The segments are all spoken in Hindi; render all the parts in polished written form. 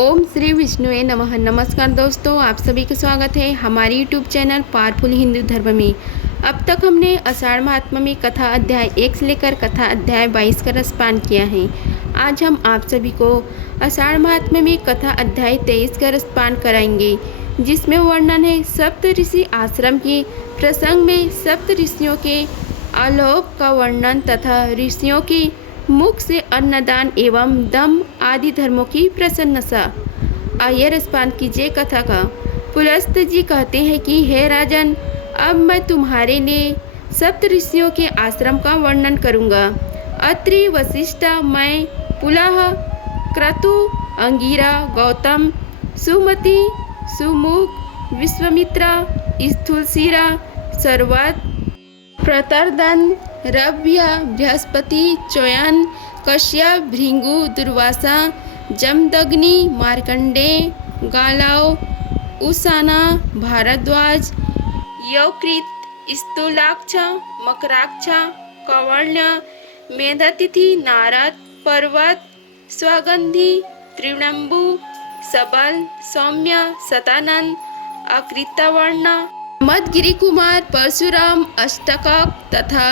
ओम श्री विष्णुवे नमः। नमस्कार दोस्तों, आप सभी का स्वागत है हमारे यूट्यूब चैनल पावरफुल हिंदू धर्म में। अब तक हमने आषाढ़ महात्म्य में कथा अध्याय 1 से लेकर कथा अध्याय 22 का रसपान किया है। आज हम आप सभी को आषाढ़ महात्म्य में कथा अध्याय 23 का रसपान कराएंगे, जिसमें वर्णन है सप्त ऋषि आश्रम के प्रसंग में सप्त ऋषियों के आलोक का वर्णन तथा ऋषियों की मुख से अन्नदान एवं दम आदि धर्मों की प्रशंसा। आइए रसपान कीजिए कथा का। पुलस्त जी कहते हैं कि हे राजन, अब मैं तुम्हारे लिए सप्त ऋषियों के आश्रम का वर्णन करूंगा। अत्रि, वशिष्ठ, मैं, पुलह, क्रतु, अंगिरा, गौतम, सुमति, सुमुख, विश्वामित्र, स्थूलशिरा, सर्वत, प्रतरदन, रव्य, बृहस्पति, चयन, कश्यप, भृंगु, दुर्वासा, जमदग्नि, मार्कंडेय, गालाव, उसाना, भारद्वाज, यवकृत, स्थूलाक्ष, मकराक्ष, कवर्ण्य, मेधातिथि, नारद, पर्वत, स्वगंधी, त्रिणंबु, सबल, सौम्य, सतानंद, अकृतवर्ण, मदगिरी कुमार, परशुराम, अष्टकक तथा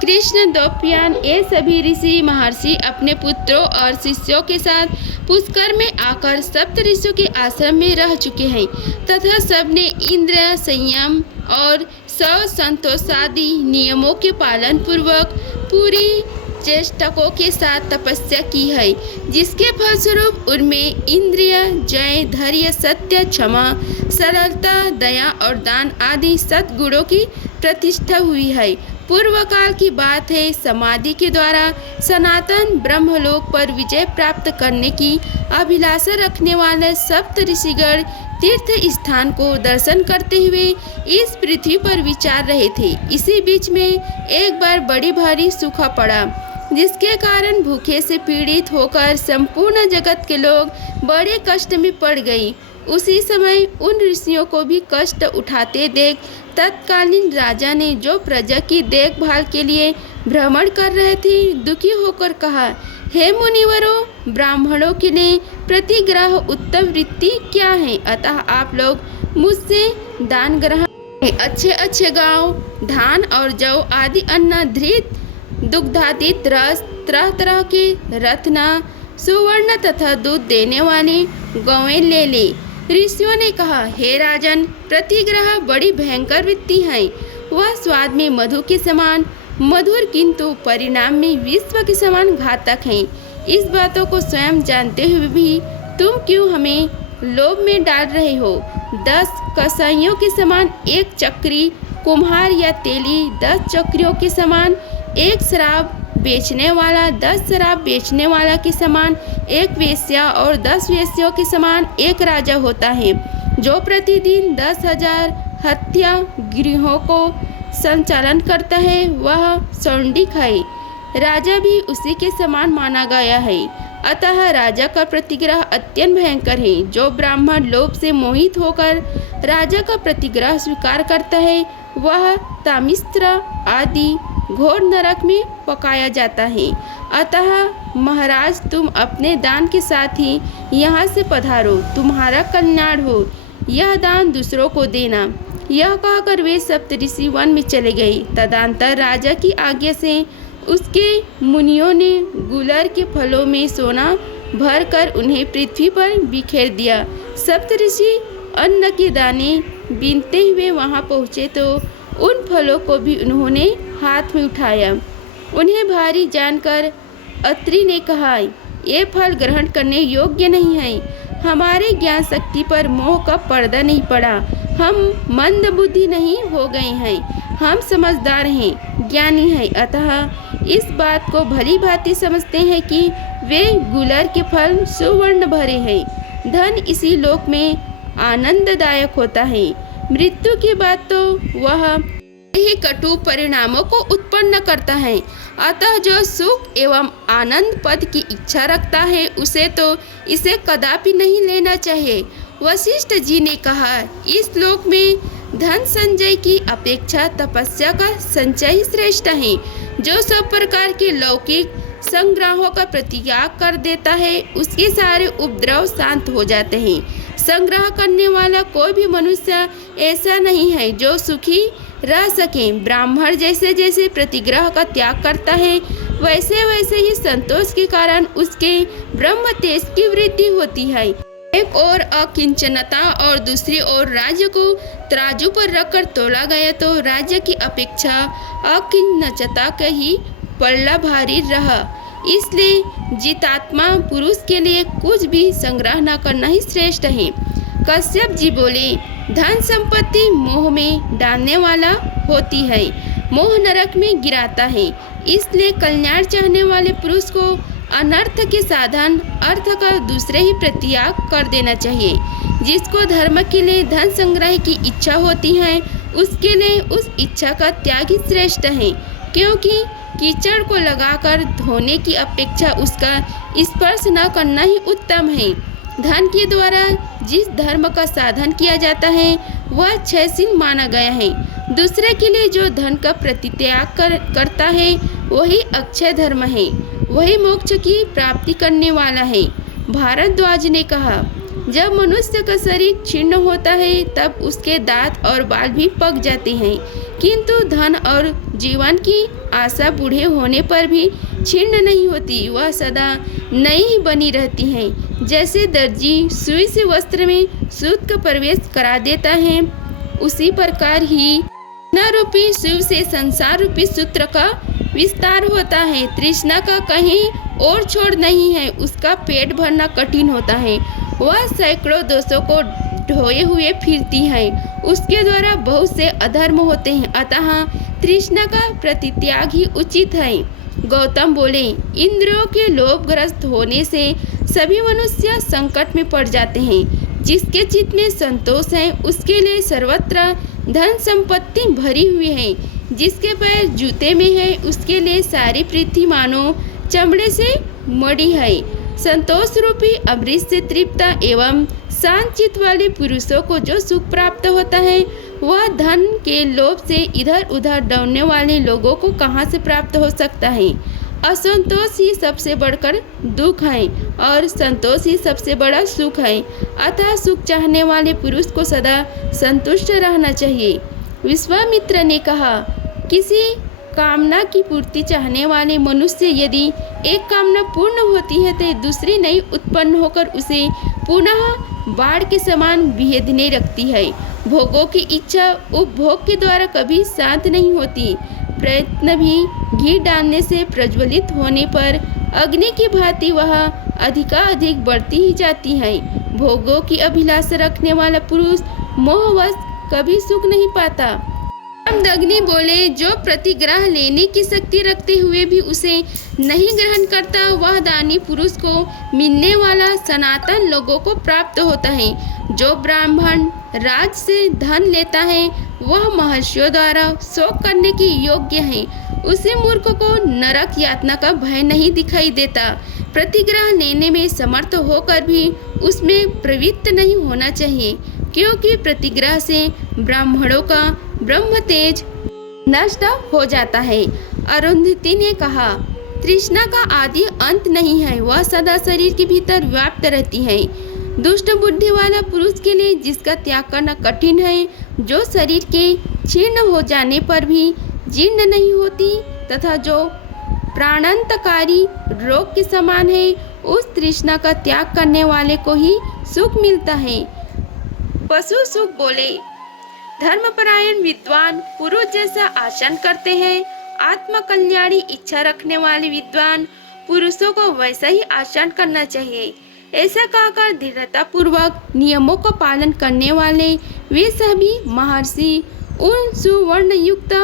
कृष्ण द्वैपायन, ये सभी ऋषि महर्षि अपने पुत्रों और शिष्यों के साथ पुष्कर में आकर सप्त ऋषियों के आश्रम में रह चुके हैं तथा सबने इंद्रिय संयम और संतोषादि नियमों के पालन पूर्वक पूरी चेष्टकों के साथ तपस्या की है, जिसके फलस्वरूप उनमें इंद्रिय, जय, धैर्य, सत्य, क्षमा, सरलता, दया और दान आदि सद्गुणों की प्रतिष्ठा हुई है। पूर्व काल की बात है, समाधि के द्वारा सनातन ब्रह्मलोक पर विजय प्राप्त करने की अभिलाषा रखने वाले सप्त ऋषिगण तीर्थ स्थान को दर्शन करते हुए इस पृथ्वी पर विचार रहे थे। इसी बीच में एक बार बड़ी भारी सूखा पड़ा, जिसके कारण भूखे से पीड़ित होकर संपूर्ण जगत के लोग बड़े कष्ट में पड़ गए। उसी समय उन ऋषियों को भी कष्ट उठाते देख तत्कालीन राजा ने, जो प्रजा की देखभाल के लिए भ्रमण कर रहे थे, दुखी होकर कहा, हे मुनिवरों, ब्राह्मणों के लिए प्रतिग्रह उत्तम वृत्ति क्या है? अतः आप लोग मुझसे दान ग्रहण, अच्छे अच्छे गांव, धान और जौ आदि अन्न, धृत दुग्धादित रस, तरह तरह के रत्न, सुवर्ण तथा दूध देने वाली गौएं ले ले। ऋषियों ने कहा, हे राजन, प्रतिग्रह बड़ी भयंकर वृत्ति है। वह स्वाद में मधु के समान मधुर, किंतु परिणाम में विश्व के समान घातक है। इस बातों को स्वयं जानते हुए भी तुम क्यों हमें लोभ में डाल रहे हो? 10 कसाईयों के समान एक चक्री कुम्हार या तेली, 10 चक्रियों के समान एक शराब बेचने वाला, 10 शराब बेचने वाला के समान एक वेश्या और 10 वेश्यों के समान एक राजा होता है, जो प्रतिदिन 10,000 हत्या गृहों को संचालन करता है। वह सौंडिक है, राजा भी उसी के समान माना गया है। अतः राजा का प्रतिग्रह अत्यंत भयंकर है। जो ब्राह्मण लोभ से मोहित होकर राजा का प्रतिग्रह स्वीकार करता है, वह तामिस्त्र आदि घोर नरक में पकाया जाता है। अतः महाराज, तुम अपने दान के साथ ही यहाँ से पधारो, तुम्हारा कल्याण हो। यह दान दूसरों को देना। यह कहकर वे सप्तऋषि वन में चले गए। तदंतर राजा की आज्ञा से उसके मुनियों ने गुलर के फलों में सोना भरकर उन्हें पृथ्वी पर बिखेर दिया। सप्तऋषि अन्न के दाने बीनते हुए वहां पहुँचे तो उन फलों को भी उन्होंने हाथ में उठाया। उन्हें भारी जानकर अत्रि ने कहा, ये फल ग्रहण करने योग्य नहीं है। हमारे ज्ञान शक्ति पर मोह का पर्दा नहीं पड़ा। हम मंद बुद्धि नहीं हो गए हैं। हम समझदार हैं, ज्ञानी हैं। अतः इस बात को भली भांति समझते हैं कि वे गुलर के फल सुवर्ण भरे हैं। धन इसी लोक में आनंददायक होता है। मृत्यु की बात तो वह ही कटु परिणामों को उत्पन्न करता है। अतः जो सुख एवं आनंद पद की इच्छा रखता है, उसे तो इसे कदापि नहीं लेना चाहिए। वशिष्ठ जी ने कहा, इस लोक में धन संचय की अपेक्षा तपस्या का संचय श्रेष्ठ है। जो सब प्रकार के लौकिक संग्रहों का परित्याग कर देता है, उसके सारे उपद्रव शांत हो जाते हैं। संग्रह करने वाला कोई भी मनुष्य ऐसा नहीं है जो सुखी रह सके। ब्राह्मण जैसे जैसे प्रतिग्रह का त्याग करता है, वैसे वैसे ही संतोष के कारण उसके ब्रह्म तेज की वृद्धि होती है। एक ओर अकिंचनता और दूसरी ओर राज्य को तराजू पर रखकर तोला गया तो राज्य की अपेक्षा अकिंचनता का ही पल्ला भारी रहा। इसलिए जितात्मा पुरुष के लिए कुछ भी संग्रह न करना ही श्रेष्ठ है। कश्यप जी बोले, धन संपत्ति मोह में डालने वाला होती है, मोह नरक में गिराता है। इसलिए कल्याण चाहने वाले पुरुष को अनर्थ के साधन अर्थ का दूसरे ही परित्याग कर देना चाहिए। जिसको धर्म के लिए धन संग्रह की इच्छा होती है, उसके लिए उस इच्छा का त्याग ही श्रेष्ठ है, क्योंकि कीचड़ को लगाकर धोने की अपेक्षा उसका स्पर्श न करना ही उत्तम है। धन के द्वारा जिस धर्म का साधन किया जाता है वह क्षयशील माना गया है। दूसरे के लिए जो धन का परित्याग करता है वही अक्षय धर्म है, वही मोक्ष की प्राप्ति करने वाला है। भारद्वाज ने कहा, जब मनुष्य का शरीर क्षीण होता है तब उसके दांत और बाल भी पक जाते हैं, किंतु धन और जीवन की आशा बूढ़े होने पर भी क्षीण नहीं होती, वह सदा नई ही बनी रहती है। जैसे दर्जी सुई से वस्त्र में सूत का प्रवेश करा देता है, उसी प्रकार ही तृष्णा रूपी शिव से संसार रूपी सूत्र का विस्तार होता है। तृष्णा का कहीं और छोड़ नहीं है, उसका पेट भरना कठिन होता है। वह सैकड़ों दोषों को ढोए हुए फिरती है, उसके द्वारा बहुत से अधर्म होते हैं, अतः तृष्णा का परित्याग ही उचित है। गौतम बोले, इंद्रियों के लोभग्रस्त होने से सभी मनुष्य संकट में पड़ जाते हैं। जिसके चित्त में संतोष है उसके लिए सर्वत्र धन संपत्ति भरी हुई है। जिसके पैर जूते में है उसके लिए सारी पृथ्वी मानो चमड़े से मड़ी है। संतोष रूपी अमृत से तृप्त एवं शांत चित्त वाले पुरुषों को जो सुख प्राप्त होता है वह धन के लोभ से इधर उधर दौड़ने वाले लोगों को कहाँ से प्राप्त हो सकता है। असंतोष ही सबसे बढ़कर दुख है और संतोष ही सबसे बड़ा सुख है। अतः सुख चाहने वाले पुरुष को सदा संतुष्ट रहना चाहिए। विश्वामित्र ने कहा, किसी कामना की पूर्ति चाहने वाले मनुष्य यदि एक कामना पूर्ण होती है तो दूसरी नई उत्पन्न होकर उसे पुनः बाढ़ के समान भेदने रखती है। भोगों की इच्छा उपभोग के द्वारा कभी शांत नहीं होती। प्रयत्न भी घी डालने से प्रज्वलित होने पर अग्नि की भांति वह अधिकाधिक बढ़ती ही जाती है। भोगों की अभिलाषा रखने वाला पुरुष मोहवश कभी सुख नहीं पाता। दग्नि बोले, जो प्रतिग्रह लेने की शक्ति रखते हुए भी उसे नहीं ग्रहण करता वह दानी पुरुष को मिलने वाला सनातन लोगों को प्राप्त होता है। जो ब्राह्मण राज से धन लेता है वह महर्षियों द्वारा शोक करने की योग्य है। उसे मूर्ख को नरक यातना का भय नहीं दिखाई देता। प्रतिग्रह लेने में समर्थ होकर भी उसमें प्रवृत्त नहीं होना चाहिए, क्योंकि प्रतिग्रह से ब्राह्मणों का ब्रह्म तेज नष्ट हो जाता है। अरुंधति ने कहा, तृष्णा का आदि अंत नहीं है, वह सदा शरीर के भीतर व्याप्त रहती है। दुष्ट बुद्धि वाला पुरुष के लिए जिसका त्याग करना कठिन है, जो शरीर के क्षीण हो जाने पर भी जीर्ण नहीं होती तथा जो प्राणांतकारी रोग के समान है, उस तृष्णा का त्याग करने वाले को ही सुख मिलता है। पशु सुख बोले, धर्मपरायण विद्वान पुरुष जैसा आचरण करते हैं, आत्म कल्याणी इच्छा रखने वाले विद्वान पुरुषों को वैसा ही आचरण करना चाहिए। ऐसा कहकर दृढ़ता पूर्वक नियमों का पालन करने वाले वे सभी महर्षि उन सुवर्ण युक्त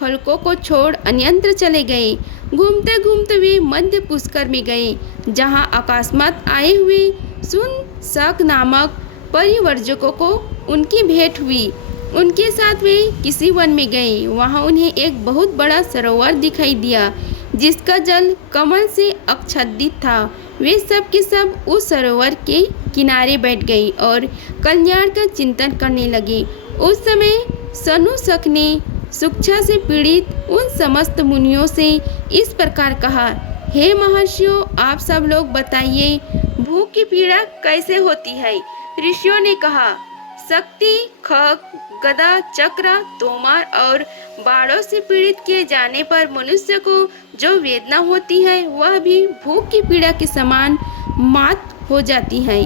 फलकों को छोड़ अन्यत्र चले गए। घूमते घूमते वे मध्य पुष्कर में गए, जहाँ अकस्मात आए हुए सुन शक नामक परिवर्जकों को उनकी भेंट हुई। उनके साथ वे किसी वन में गए। वहाँ उन्हें एक बहुत बड़ा सरोवर दिखाई दिया, जिसका जल कमल से आच्छादित था। वे सब के सब उस सरोवर के किनारे बैठ गए और कल्याण का चिंतन करने लगे। उस समय सनुशक ने शिक्षा से पीड़ित उन समस्त मुनियों से इस प्रकार कहा, हे महर्षियों, आप सब लोग बताइए, भूख की पीड़ा कैसे होती है। ऋषियों ने कहा, शक्ति, खग, गदा, चक्र, तोमर और बाणों से पीड़ित किए जाने पर मनुष्य को जो वेदना होती है वह भी भूख की पीड़ा के समान मात हो जाती है।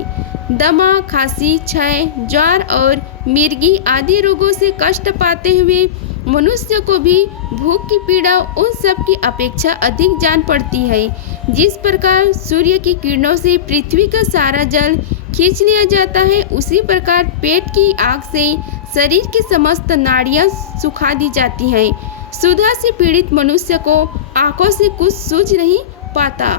दमा, खांसी, क्षय, ज्वर और मिर्गी आदि रोगों से कष्ट पाते हुए मनुष्य को भी भूख की पीड़ा उन सब की अपेक्षा अधिक जान पड़ती है। जिस प्रकार सूर्य की किरणों से पृथ्वी का सारा जल खींच लिया जाता है, उसी प्रकार पेट की आग से शरीर की समस्त नाड़ियां सुखा दी जाती हैं। क्षुधा से पीड़ित मनुष्य को आंखों से कुछ सूझ नहीं पाता,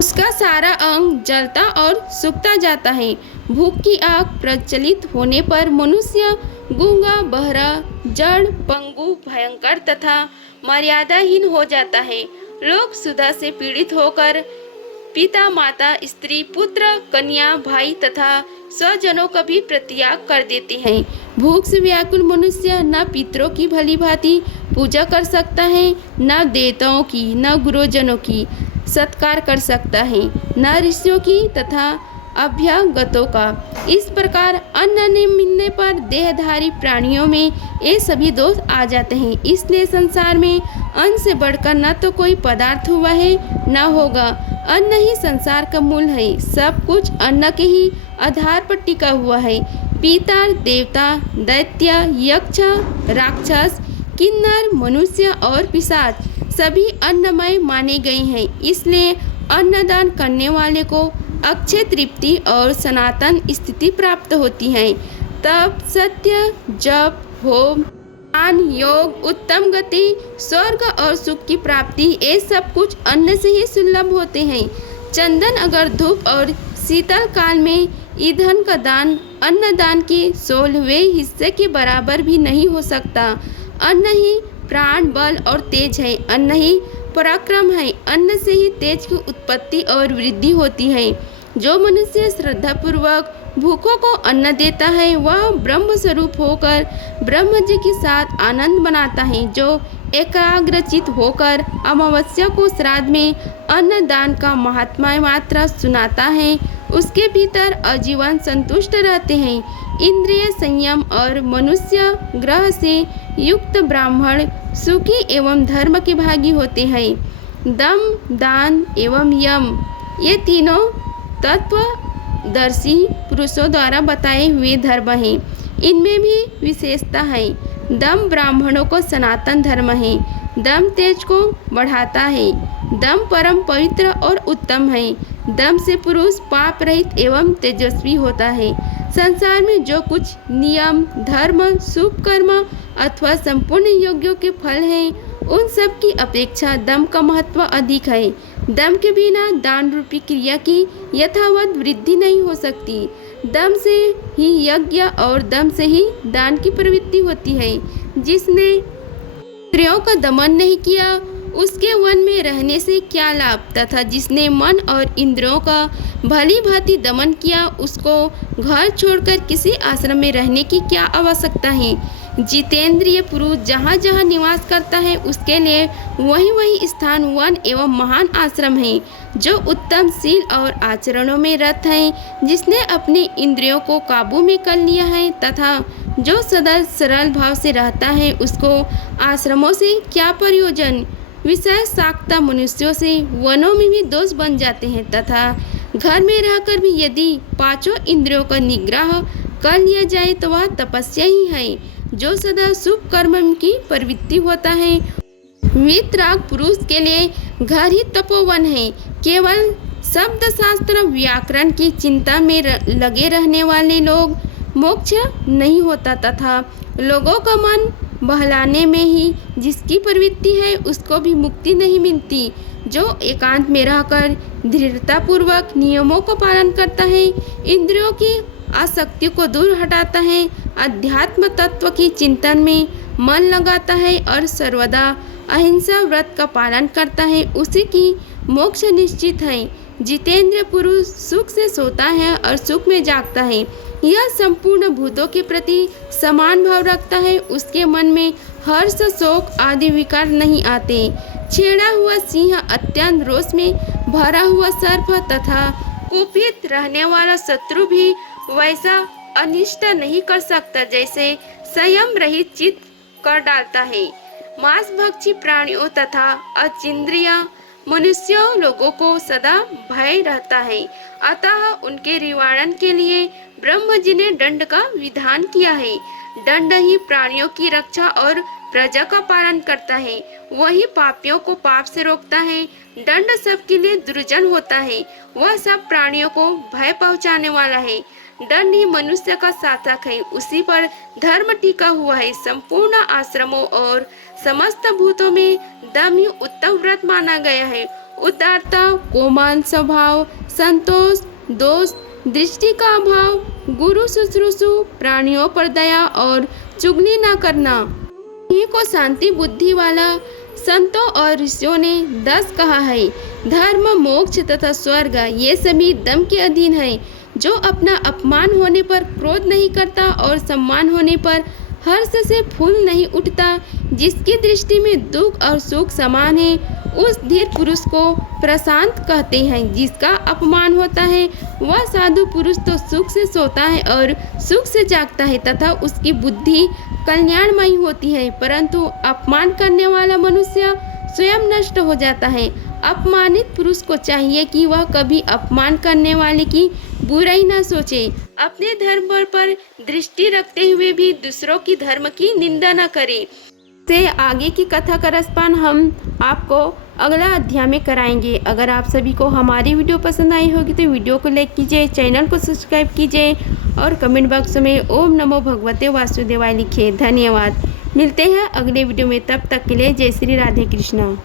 उसका सारा अंग जलता और सूखता जाता है। भूख की आग प्रज्वलित होने पर मनुष्य गूंगा, बहरा, जड़, पंगु, भयंकर तथा मर्यादाहीन हो जाता है। लोग क्षुधा से पीड़ित होकर पिता, माता, स्त्री, पुत्र, कन्या, भाई तथा स्वजनों का भी परित्याग कर देते हैं। भूख से व्याकुल मनुष्य न पितरों की भली भांति पूजा कर सकता है, न देवताओं की, न गुरुजनों की सत्कार कर सकता है, न ऋषियों की तथा अभ्यागतों का। इस प्रकार अन्न न मिलने पर देहधारी प्राणियों में ये सभी दोष आ जाते हैं। इसलिए संसार में अन्न से बढ़कर न तो कोई पदार्थ हुआ है न होगा। अन्न ही संसार का मूल है। सब कुछ अन्न के ही आधार पर टिका हुआ है। पितर, देवता, दैत्य, यक्ष, राक्षस, किन्नर, मनुष्य और पिशाच सभी अन्नमय माने गए हैं। इसलिए अन्नदान करने वाले को अक्षय तृप्ति और सनातन स्थिति प्राप्त होती है। तप, सत्य, जप, होम, दान, योग, उत्तम गति, स्वर्ग और सुख की प्राप्ति, ये सब कुछ अन्न से ही सुलभ होते हैं। चंदन अगर धूप और शीतल काल में ईंधन का दान अन्नदान के 16वें हिस्से के बराबर भी नहीं हो सकता। अन्न ही प्राण, बल और तेज है। अन्न ही पराक्रम है। अन्न से ही तेज की उत्पत्ति और वृद्धि होती है। जो मनुष्य श्रद्धापूर्वक भूखों को अन्न देता है वह ब्रह्म स्वरूप होकर ब्रह्म जी के साथ आनंद मनाता है। जो एकाग्रचित होकर अमावस्या को श्राद्ध में अन्न दान का महात्म्य मात्रा सुनाता है, उसके भीतर आजीवन संतुष्ट रहते हैं। इंद्रिय संयम और मनुष्य ग्रह से युक्त ब्राह्मण सुखी एवं धर्म के भागी होते हैं। दम, दान एवं यम, ये तीनों तत्वदर्शी पुरुषों द्वारा बताए हुए धर्म हैं। इनमें भी विशेषता है। दम ब्राह्मणों को सनातन धर्म है। दम तेज को बढ़ाता है। दम परम पवित्र और उत्तम है। दम से पुरुष पाप रहित एवं तेजस्वी होता है। संसार में जो कुछ नियम, धर्म, शुभ कर्म अथवा संपूर्ण यज्ञों के फल हैं, उन सब की अपेक्षा दम का महत्व अधिक है। दम के बिना दान रूपी क्रिया की यथावत वृद्धि नहीं हो सकती। दम से ही यज्ञ और दम से ही दान की प्रवृत्ति होती है। जिसने इंद्रियों का दमन नहीं किया उसके वन में रहने से क्या लाभ, तथा जिसने मन और इंद्रियों का भली भांति दमन किया उसको घर छोड़कर किसी आश्रम में रहने की क्या आवश्यकता है। जितेंद्रिय पुरुष जहाँ जहाँ निवास करता है उसके लिए वही वही स्थान वन एवं महान आश्रम है। जो उत्तम शील और आचरणों में रत है, जिसने अपने इंद्रियों को काबू में कर लिया है तथा जो सदा सरल भाव से रहता है, उसको आश्रमों से क्या प्रयोजन। विषय साखता मनुष्यों से वनों में भी दोष बन जाते हैं तथा घर में रहकर भी यदि पांचों इंद्रियों का निग्रह कर लिया जाए तो वह तपस्या ही है। जो सदा शुभ कर्म की प्रवृत्ति होता है, वीतराग पुरुष के लिए घर ही तपोवन है। केवल शब्द शास्त्र व्याकरण की चिंता में लगे रहने वाले लोग मोक्ष नहीं होता तथा लोगों का मन बहलाने में ही जिसकी प्रवृत्ति है उसको भी मुक्ति नहीं मिलती। जो एकांत में रहकर दृढ़तापूर्वक नियमों का पालन करता है, इंद्रियों की आसक्ति को दूर हटाता है, अध्यात्म तत्व की चिंतन में मन लगाता है और सर्वदा अहिंसा व्रत का पालन करता है, उसी की मोक्ष निश्चित है। जितेंद्र पुरुष सुख से सोता है और सुख में जागता है। यह संपूर्ण भूतों के प्रति समान भाव रखता है। उसके मन में हर्ष, शोक आदि विकार नहीं आते। छेड़ा हुआ सिंह अत्यंत रोष में भरा हुआ सर्प तथा कुपित रहने वाला शत्रु भी वैसा अनिष्ट नहीं कर सकता जैसे संयम रहित चित्त कर डालता है। मांसभक्षी प्राणियों तथा अचिंद्रिय मनुष्यों लोगों को सदा भय रहता है, अतः उनके निवारण के लिए ब्रह्म जी ने दंड का विधान किया है। दंड ही प्राणियों की रक्षा और प्रजा का पालन करता है, वही पापियों को पाप से रोकता है। दंड सबके लिए दुर्जन होता है, वह सब प्राणियों को भय पहुंचाने वाला है। दंड ही मनुष्य का शासक है, उसी पर धर्म टिका हुआ है। संपूर्ण आश्रमों और समस्त भूतों में दम ही उत्तम व्रत माना गया है। उदारता, कोमल स्वभाव, संतोष, दोष, दृष्टि का अभाव, गुरु शुश्रूषु, प्राणियों पर दया और चुगली न करना, इन्हीं को शांति बुद्धि वाला संतों और ऋषियों ने 10 कहा है। धर्म, मोक्ष तथा स्वर्ग ये सभी दम के अधीन है। जो अपना अपमान होने पर क्रोध नहीं करता और सम्मान होने पर हर्ष से फूल नहीं उठता, जिसकी दृष्टि में दुख और सुख समान है, उस धीर पुरुष को प्रशांत कहते हैं। जिसका अपमान होता है वह साधु पुरुष तो सुख से सोता है और सुख से जागता है तथा उसकी बुद्धि कल्याणमयी होती है, परंतु अपमान करने वाला मनुष्य स्वयं नष्ट हो जाता है। अपमानित पुरुष को चाहिए कि वह कभी अपमान करने वाले की बुराई न सोचे, अपने धर्म पर दृष्टि रखते हुए भी दूसरों की धर्म की निंदा न करे। से आगे की कथा का रसपान हम आपको अगला अध्याय में कराएंगे। अगर आप सभी को हमारी वीडियो पसंद आई होगी तो वीडियो को लाइक कीजिए, चैनल को सब्सक्राइब कीजिए और कमेंट बॉक्स में ओम नमो भगवते वासुदेवाय लिखिए। धन्यवाद। मिलते हैं अगले वीडियो में, तब तक के लिए जय श्री राधे कृष्णा।